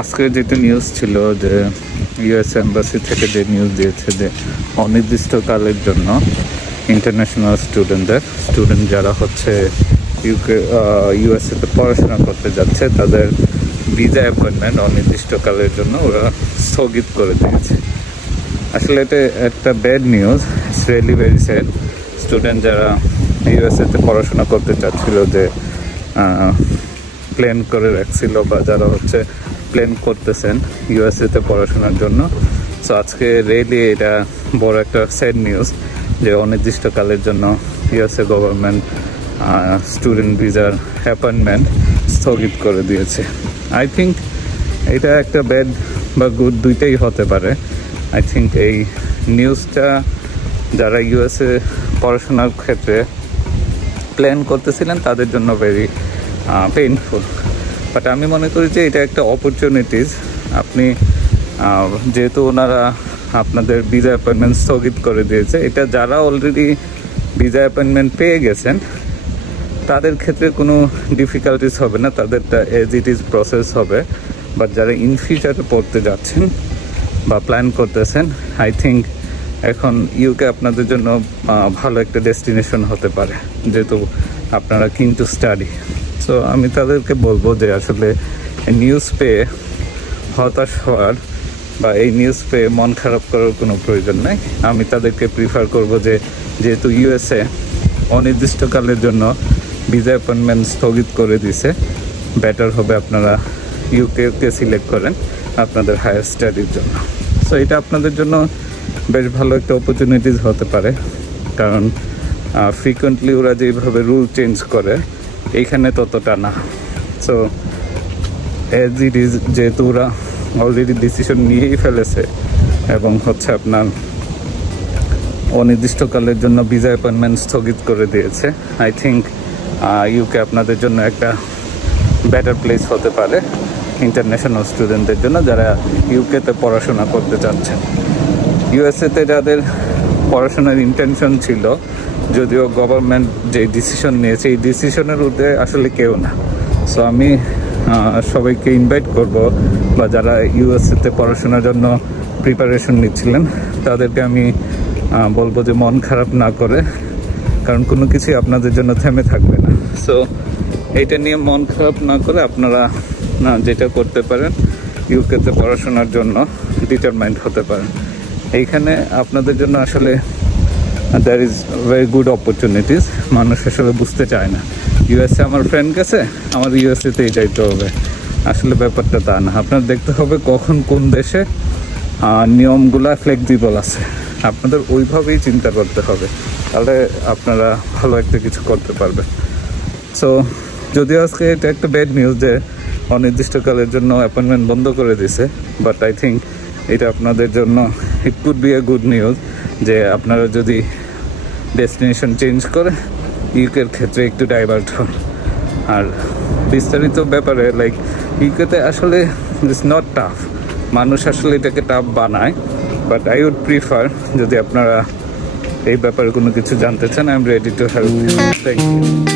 আজকে যেটা নিউজ ছিল যে ইউএস এম্বাসি থেকে যে নিউজ দিয়েছে যে অনির্দিষ্টকালের জন্য ইন্টারন্যাশনাল স্টুডেন্ট যারা হচ্ছে ইউএসএতে পড়াশোনা করতে যাচ্ছে তাদের ভিসা অ্যাপয়েন্টমেন্ট অনির্দিষ্টকালের জন্য ওরা স্থগিত করে দিয়েছে। আসলে এটা একটা bad news, it's really very sad. Student যারা ইউএসএতে পড়াশোনা করতে চাচ্ছিল, যে প্ল্যান করে রাখছিল বা যারা হচ্ছে প্ল্যান করতেছেন ইউএসএতে পড়াশোনার জন্য, সো আজকে রিয়েলি এটা বড় একটা স্যাড নিউজ যে অনির্দিষ্টকালের জন্য ইউএসএ গভর্নমেন্ট স্টুডেন্ট ভিসার অ্যাপয়েন্টমেন্ট স্থগিত করে দিয়েছে। আই থিঙ্ক এটা একটা ব্যাড বা গুড দুইটাই হতে পারে। আই থিঙ্ক এই নিউজটা যারা ইউএসএ পড়াশোনার ক্ষেত্রে প্ল্যান করতেছিলেন তাদের জন্য ভেরি পেইনফুল, বাট আমি মনে করি যে এটা একটা অপরচুনিটিস। আপনি যেহেতু ওনারা আপনাদের ভিসা অ্যাপয়েন্টমেন্ট স্থগিত করে দিয়েছে, এটা যারা অলরেডি ভিসা অ্যাপয়েন্টমেন্ট পেয়ে গেছেন তাদের ক্ষেত্রে কোনো ডিফিকাল্টিস হবে না, তাদেরটা এজ ইট ইজ প্রসেস হবে। বাট যারা ইন ফিউচারে পড়তে যাচ্ছেন বা প্ল্যান করতেছেন, আই থিঙ্ক এখন ইউকে আপনাদের জন্য ভালো একটা ডেস্টিনেশন হতে পারে, যেহেতু আপনারা কিন্তু স্টাডি। সো আমি তাদেরকে বলবো যে আসলে নিউজ পেয়ে হতাশ হওয়ার বা এই নিউজ পেয়ে মন খারাপ করার কোনো প্রয়োজন নেই। আমি তাদেরকে প্রিফার করব যে যেহেতু ইউএসএ অনির্দিষ্টকালের জন্য ভিসা অ্যাপয়েন্টমেন্ট স্থগিত করে দিছে, বেটার হবে আপনারা ইউকে সিলেক্ট করেন আপনাদের হায়ার স্টাডির জন্য। সো এটা আপনাদের জন্য বেশ ভালো একটা অপরচুনিটিস হতে পারে, কারণ ফ্রিকুয়েন্টলি ওরা যেভাবে রুল চেঞ্জ করে এইখানে ততটা না। সো এজ ইট ইজ, যেহেতু ওরা অলরেডি ডিসিশন নিয়েই ফেলেছে এবং হচ্ছে আপনার অনির্দিষ্টকালের জন্য ভিসা অ্যাপয়েন্টমেন্ট স্থগিত করে দিয়েছে, আই থিঙ্ক ইউকে আপনাদের জন্য একটা বেটার প্লেস হতে পারে ইন্টারন্যাশনাল স্টুডেন্টদের জন্য যারা ইউকেতে পড়াশোনা করতে চাচ্ছেন। ইউএসএতে যাদের পড়াশোনার ইন্টেনশন ছিল, যদিও গভর্নমেন্ট যে ডিসিশন নিয়েছে এই ডিসিশনের ঊর্ধ্বে আসলে কেউ না। সো আমি সবাইকে ইনভাইট করব, বা যারা ইউএসএতে পড়াশোনার জন্য প্রিপারেশন নিচ্ছিলেন তাদেরকে আমি বলবো যে মন খারাপ না করে, কারণ কোনো কিছুই আপনাদের জন্য থেমে থাকবে না। সো এইটা নিয়ে মন খারাপ না করে আপনারা যেটা করতে পারেন ইউকেতে পড়াশোনার জন্য ডিটারমাইন্ড হতে পারেন। এইখানে আপনাদের জন্য আসলে there is very good opportunities. মানুষ আসলে বুঝতে চায় না ইউএসএ আমার ফ্রেন্ড গেছে আমার ইউএসএতেই যাইতে হবে, আসলে ব্যাপারটা তা না। আপনার দেখতে হবে কখন কোন দেশে নিয়মগুলা ফ্লেক্সিবল আছে, আপনাদের ওইভাবেই চিন্তা করতে হবে, তাহলে আপনারা ভালো একটা কিছু করতে পারবেন। সো যদিও আজকে এটা একটা ব্যাড নিউজ যে অনির্দিষ্টকালের জন্য অ্যাপয়েন্টমেন্ট বন্ধ করে দিছে, বাট আই থিঙ্ক এটা আপনাদের জন্য it could B a good news যে আপনারা যদি ডেস্টিনেশন চেঞ্জ করে ইউকের ক্ষেত্রে একটু ডাইভার্ট হন। আর বিস্তারিত ব্যাপারে লাইক ইউকেতে আসলে ইটস নট টাফ, মানুষ আসলে এটাকে টাফ বানায়, বাট আই উড প্রিফার যদি আপনারা এই ব্যাপারে কোনো কিছু জানতে চান, I am ready to help. Thank you.